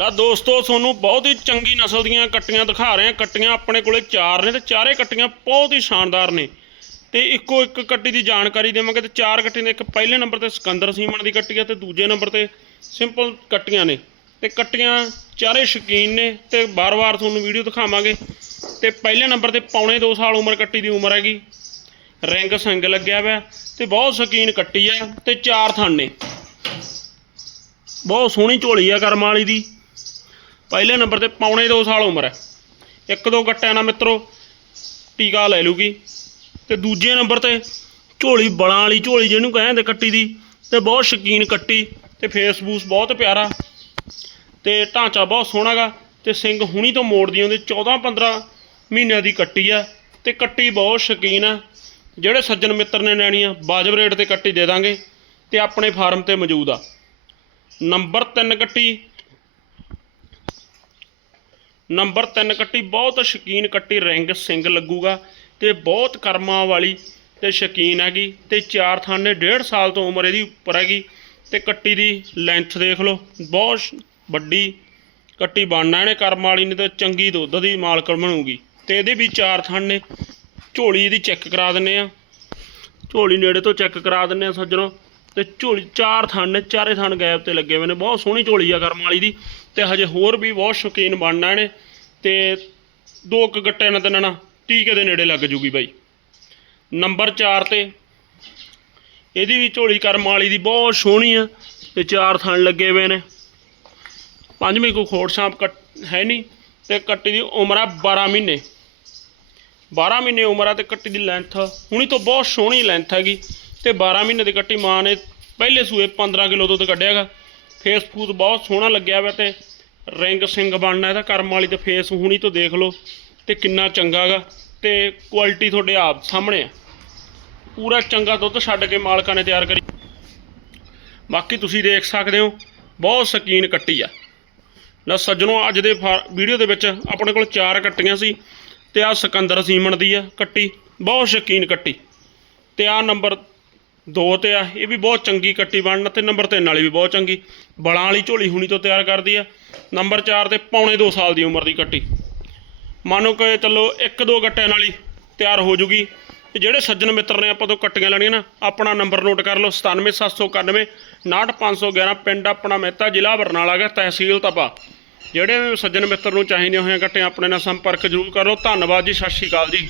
ਤਾਂ ਦੋਸਤੋ, ਤੁਹਾਨੂੰ ਬਹੁਤ ਹੀ ਚੰਗੀ ਨਸਲ ਦੀਆਂ ਕੱਟੀਆਂ ਦਿਖਾ ਰਹੇ ਹਾਂ। ਕੱਟੀਆਂ ਆਪਣੇ ਕੋਲੇ ਚਾਰ ਨੇ ਤੇ ਚਾਰੇ ਕੱਟੀਆਂ ਬਹੁਤ ਹੀ ਸ਼ਾਨਦਾਰ ਨੇ। ਤੇ ਇੱਕੋ ਇੱਕ ਕੱਟੀ ਦੀ ਜਾਣਕਾਰੀ ਦੇਵਾਂਗੇ ਤੇ ਚਾਰ ਕੱਟੀਆਂ ਦੇ ਇੱਕ ਪਹਿਲੇ ਨੰਬਰ ਤੇ ਸਿਕੰਦਰ ਸੀਮਣ ਦੀ ਕੱਟੀ ਹੈ ਤੇ ਦੂਜੇ ਨੰਬਰ ਤੇ ਸਿੰਪਲ ਕੱਟੀਆਂ ਨੇ। ਤੇ ਕੱਟੀਆਂ ਚਾਰੇ ਸ਼ੌਕੀਨ ਨੇ ਤੇ ਬਾਰ-ਬਾਰ ਤੁਹਾਨੂੰ ਵੀਡੀਓ ਦਿਖਾਵਾਂਗੇ। ਤੇ ਪਹਿਲੇ ਨੰਬਰ ਤੇ ਪੌਣੇ 2 ਸਾਲ ਉਮਰ ਕੱਟੀ ਦੀ ਉਮਰ ਹੈਗੀ। ਰਿੰਗ ਸੰਗ ਲੱਗਿਆ ਹੋਇਆ ਤੇ ਬਹੁਤ ਸ਼ੌਕੀਨ ਕੱਟੀ ਆ ਤੇ ਚਾਰ ਥਣ ਨੇ। ਬਹੁਤ ਸੋਹਣੀ ਝੋਲੀ ਆ ਕਰਮ ਵਾਲੀ ਦੀ। ਪਹਿਲੇ ਨੰਬਰ ਤੇ ਪੌਣੇ 2 ਸਾਲ ਉਮਰ ਹੈ। ਇੱਕ ਦੋ ਕੱਟਿਆਂ ਨਾਲ ਮਿੱਤਰੋ, ਟੀਕਾ ਲੈ ਲੂਗੀ ਤੇ ਦੂਜੇ ਨੰਬਰ ਤੇ ਝੋਲੀ ਬਲਾਂ ਵਾਲੀ ਝੋਲੀ ਜਿਹਨੂੰ ਕਹਿੰਦੇ ਕੱਟੀ ਦੀ, ਤੇ ਬਹੁਤ ਸ਼ੌਕੀਨ ਕੱਟੀ ਤੇ ਫੇਸਬੂਸ ਬਹੁਤ ਪਿਆਰਾ। ਤੇ ਢਾਂਚਾ ਬਹੁਤ ਸੋਹਣਾ ਗਾ ਤੇ ਸਿੰਘ ਹੁਣੀ ਤੋਂ ਮੋੜਦੀ ਹੁੰਦੀ 14 15 ਮਹੀਨਿਆਂ ਦੀ ਕੱਟੀ ਆ ਤੇ ਕੱਟੀ ਬਹੁਤ ਸ਼ੌਕੀਨ ਆ। ਜਿਹੜੇ ਸੱਜਣ ਮਿੱਤਰ ਨੇ ਲੈਣੀ ਆ, ਵਾਜਬ ਰੇਟ ਤੇ ਕੱਟੀ ਦੇ ਦਾਂਗੇ ਤੇ ਆਪਣੇ ਫਾਰਮ ਤੇ ਮੌਜੂਦ ਆ। ਨੰਬਰ 3 ਕੱਟੀ ਨੰਬਰ 3 ਕੱਟੀ, ਬਹੁਤ ਸ਼ੌਕੀਨ ਕੱਟੀ ਰਿੰਗ ਸਿੰਘ ਲੱਗੂਗਾ ਤੇ ਬਹੁਤ ਕਰਮਾਂ ਵਾਲੀ ਤੇ ਸ਼ੌਕੀਨ ਹੈਗੀ ਤੇ ਚਾਰ ਥਾਨੇ ਡੇਢ ਸਾਲ ਤੋਂ ਉਮਰ ਇਹਦੀ ਉੱਪਰ ਹੈਗੀ ਤੇ ਕੱਟੀ ਦੀ ਲੈਂਥ ਦੇਖ ਲਓ, ਬਹੁਤ ਵੱਡੀ ਕੱਟੀ ਬਣਨਾ, ਇਹਨੇ ਕਰਮ ਵਾਲੀ ਨੇ ਤੇ ਚੰਗੀ ਦੁੱਧ ਦੀ ਮਾਲਕ ਬਣੂਗੀ ਤੇ ਇਹਦੇ ਵੀ ਚਾਰ ਥਣ ਨੇ ਝੋਲੀ ਇਹਦੀ ਚੈੱਕ ਕਰਾ ਦਿੰਨੇ ਆ। ਝੋਲੀ ਨੇੜੇ ਤੋਂ ਚੈੱਕ ਕਰਾ ਦਿੰਨੇ ਆ ਸੱਜਣੋ ਤੇ ਝੋਲੀ ਚਾਰ ਥਣ ਨੇ ਚਾਰੇ ਥਣ ਗੈਪ ਤੇ ਲੱਗੇ ਹੋਏ ਨੇ, ਬਹੁਤ ਸੋਹਣੀ ਝੋਲੀ ਆ ਕਰਮ ਵਾਲੀ ਦੀ ਤੇ ਹਜੇ ਹੋਰ ਵੀ ਬਹੁਤ ਸ਼ੌਕੀਨ ਬਣਨਾ ਇਹਨੇ। ਤੇ ਦੋ ਕੁ ਗੱਟੇ ਨਾਲ ਤਿੰਨ ਨਾਲ ਟੀਕੇ ਦੇ ਨੇੜੇ ਲੱਗ ਜੂਗੀ ਬਾਈ। ਨੰਬਰ 4 ਤੇ ਇਹਦੀ ਵੀ ਝੋਲੀ ਕਰਮ ਵਾਲੀ ਦੀ ਬਹੁਤ ਸੋਹਣੀ ਆ ਤੇ ਚਾਰ ਥਣ ਲੱਗੇ ਹੋਏ ਨੇ। ਪੰਜਵੀਂ ਕੋ ਖੋੜ ਸਾਂਪ ਕੱਟ ਹੈ ਨਹੀਂ ਤੇ ਕੱਟੀ ਦੀ ਉਮਰ ਆ 12 ਮਹੀਨੇ। 12 ਮਹੀਨੇ ਉਮਰ ਆ ਤੇ ਕੱਟੀ ਦੀ ਲੈਂਥ ਹੁਣੀ ਤੋਂ ਬਹੁਤ ਸੋਹਣੀ ਲੈਂਥ ਹੈਗੀ ਤੇ 12 ਮਹੀਨੇ ਦੀ ਕੱਟੀ ਮਾਂ ਨੇ ਪਹਿਲੇ ਸੂਏ 15 ਕਿਲੋ ਦੁੱਧ ਕੱਢਿਆਗਾ। ਫੇਸ ਫੂਸ ਬਹੁਤ ਸੋਹਣਾ ਲੱਗਿਆ ਹੋਇਆ ਤੇ ਰਿੰਗ ਸਿੰਘ ਬਣਨਾ, ਇਹਦਾ ਕਰਮ ਵਾਲੀ ਤੇ ਫੇਸ ਹੁਣੀ ਤੋਂ ਦੇਖ ਲਓ ਤੇ ਕਿੰਨਾ ਚੰਗਾਗਾ ਤੇ ਕੁਆਲਿਟੀ ਤੁਹਾਡੇ ਆਪ ਸਾਹਮਣੇ ਆ। ਪੂਰਾ ਚੰਗਾ ਦੁੱਧ ਛੱਡ ਕੇ ਮਾਲਕਾਂ ਨੇ ਤਿਆਰ ਕਰੀ। ਬਾਕੀ ਤੁਸੀਂ ਦੇਖ ਸਕਦੇ ਹੋ, ਬਹੁਤ ਸ਼ਕੀਨ ਕੱਟੀ ਆ। ਲੈ ਸੱਜਣੋ, ਅੱਜ ਦੇ ਫਾ- ਵੀਡੀਓ ਦੇ ਵਿੱਚ ਆਪਣੇ ਕੋਲ ਚਾਰ ਕੱਟੀਆਂ ਸੀ ਤੇ ਆ ਸਿਕੰਦਰ ਸੀਮਨ ਦੀ ਆ ਕੱਟੀ, ਬਹੁਤ ਸ਼ਕੀਨ ਕੱਟੀ। ਤੇ ਆ ਨੰਬਰ ਦੋ ਤੇ ਆ, ਇਹ ਵੀ ਬਹੁਤ ਚੰਗੀ ਕੱਟੀ ਬਣਨ ਤੇ ਨੰਬਰ 3 ਵਾਲੀ ਵੀ ਬਹੁਤ ਚੰਗੀ। ਬਲਾਂ ਵਾਲੀ ਝੋਲੀ ਹੁਣੀ ਤੋਂ ਤਿਆਰ ਕਰਦੀ ਆ। ਨੰਬਰ 4 ਤੇ ਪੌਣੇ 2 ਸਾਲ ਦੀ ਉਮਰ ਦੀ ਕੱਟੀ। ਮੰਨੋ ਕਿ ਚਲੋ ਇੱਕ ਦੋ ਗੱਟਿਆਂ ਨਾਲ ਹੀ ਤਿਆਰ ਹੋ ਜੂਗੀ। ਤੇ ਜਿਹੜੇ ਸੱਜਣ ਮਿੱਤਰ ਨੇ ਆਪਾਂ ਤੋਂ ਕੱਟੀਆਂ ਲੈਣੀਆਂ ਨਾ, ਆਪਣਾ ਨੰਬਰ ਨੋਟ ਕਰ ਲਓ 97791 69511 ਪਿੰਡ ਆਪਣਾ ਮਹਿਤਾ, ਜ਼ਿਲ੍ਹਾ ਬਰਨਾਲਾ ਗਾ ਤਹਿਸੀਲ ਤਪਾ। ਜਿਹੜੇ ਸੱਜਣ ਮਿੱਤਰ ਨੂੰ ਚਾਹੀਦੀਆਂ ਹੋਈਆਂ ਗੱਟੀਆਂ ਆਪਣੇ ਨਾਲ ਸੰਪਰਕ ਜ਼ਰੂਰ ਕਰੋ। ਧੰਨਵਾਦ ਜੀ, ਸਤਿ ਸ਼੍ਰੀ ਅਕਾਲ ਜੀ।